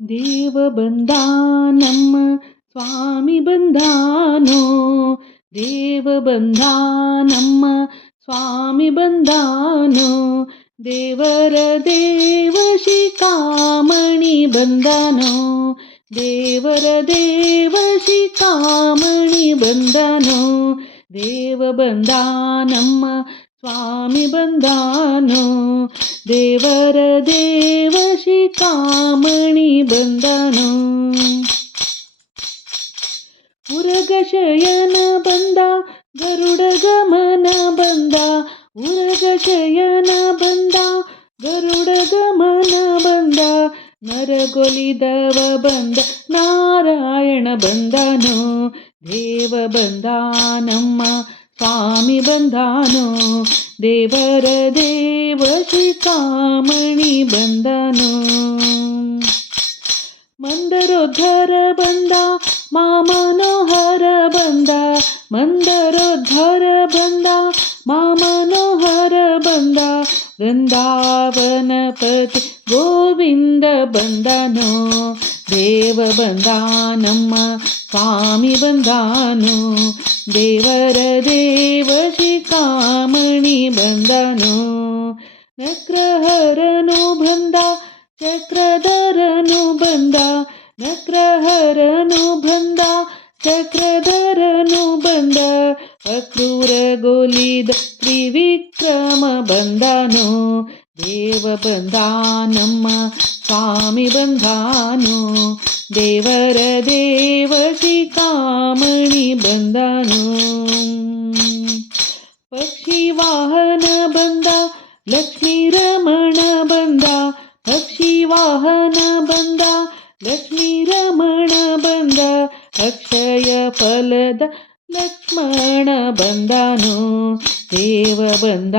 ದೇವ ಬಂದ ನಮ್ಮ ಸ್ವಾಮಿ ಬಂದಾನೋ, ದೇವ ಬಂದ ನಮ್ಮ ಸ್ವಾಮಿ ಬಂದಾನೋ, ದೇವರ ದೇವ ಶಿಖಾಮಣಿ ಬಂದಾನೋ, ದೇವರ ದೇವ ಶಿಖಾಮಣಿ ಬಂದಾನೋ, ದೇವ ಬಂದ ನಮ್ಮ ಸ್ವಾಮಿ ಬಂದಾನೋ, ದೇವರ ದೇವ ಶಿಖಾಮಣಿ ಬಂದನೋ. ಉರಗ ಶಯನ ಬಂದ ಗರುಡ ಗಮನ ಬಂದ, ಉರಗ ಶಯನ ಬಂದ ಗರುಡ ಗಮನ ಬಂದ, ನರಗೊಲಿದವ ಬಂದ ನಾರಾಯಣ ಬಂದನೋ, ದೇವ ಬಂದ ನಮ್ಮ ಸ್ವಾಮಿ ಬಂದಾನೋ, ದೇವರ ದೇವ ಶಿಖಾಮಣಿ ಬಂದನೋ. ಮಂದರೋದ್ಧರ ಬಂದ ಮಾಮನೋಹರ ಬಂದ, ಮಂದರೋದ್ಧರ ಬಂದ ಮಾಮನೋಹರ ಬಂದ, ವೃಂದಾವನಪತಿ ಗೋವಿಂದ ಬಂದನೋ, ದೇವ ಬಂದ ನಮ್ಮ ಸ್ವಾಮಿ ಬಂದಾನೋ, ದೇವರ ದೇವ ಶಿಖಾಮಣಿ ಬಂದನೋ. ನಕ್ರಹರನು ಬಂದ ಚಕ್ರಧರನು ಬಂದ, ನಕ್ರಹರನು ಬಂದ ಚಕ್ರಧರನು ಬಂದ, ಅಕ್ರೂರಗೊಲಿದ ತ್ರಿವಿಕ್ರಮ ಬಂದನೋ, ದೇವ ಬಂದ ನಮ್ಮ ಸ್ವಾಮಿ ಬಂದಾನೋ, ದೇವರ ದೇವ ಶಿಖಾಮಣಿ ಬಂದನೋ. ಪಕ್ಷಿ ವಾಹನ ಬಂದ ಲಕ್ಷ್ಮೀ ರಮಣ ಬಂದ, ಪಕ್ಷಿ ವಾಹನ ಬಂದ ಲಕ್ಷ್ಮೀ ರಮಣ ಬಂದ, ಅಕ್ಷಯ ಫಲದ ಲಕ್ಷ್ಮಣ ಬಂದನೋ, ದೇವ ಬಂದ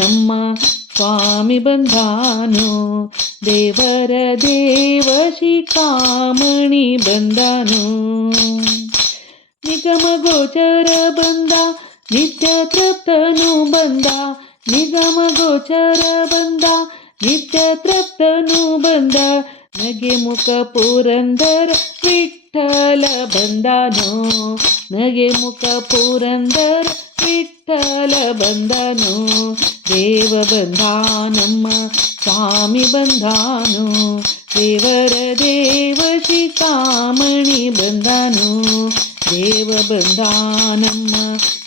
ನಮ್ಮ ಸ್ವಾಮಿ ಬಂದಾನೋ, ದೇವರ ದೇವ ಶಿಖಾಮಣಿ ಬಂದನೋ. ನಿಗಮ ಗೋಚರ ಬಂದ ನಿತ್ಯ ತೃಪ್ತನು ಬಂದ, ನಿಗಮ ಗೋಚರ ಬಂದ ನಿತ್ಯ ತೃಪ್ತನು ಬಂದ, ನಗೆ ಮುಖ ಪುರಂದರ ವಿಠ್ಠಲ ಬಂದನೋ, ನಗೆ ಮುಖ ಪುರಂದರ ವಿಠ್ಠಲ ಬಂದನೋ, ದೇವ ಬಂದ ನಮ್ಮ ಸ್ವಾಮಿ ಬಂದಾನೋ, ದೇವರ ದೇವ ಶಿಖಾಮಣಿ ಬಂದನೋ, ದೇವ ಬಂದ ನಮ್ಮ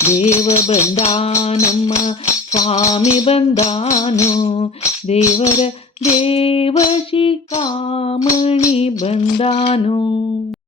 ದೇವ ಬಂದ ನಮ್ಮ ಸ್ವಾಮಿ ಬಂದಾನೋ, ದೇವರ ದೇವ ಶಿಖಾಮಣಿ ಬಂದಾನೋ.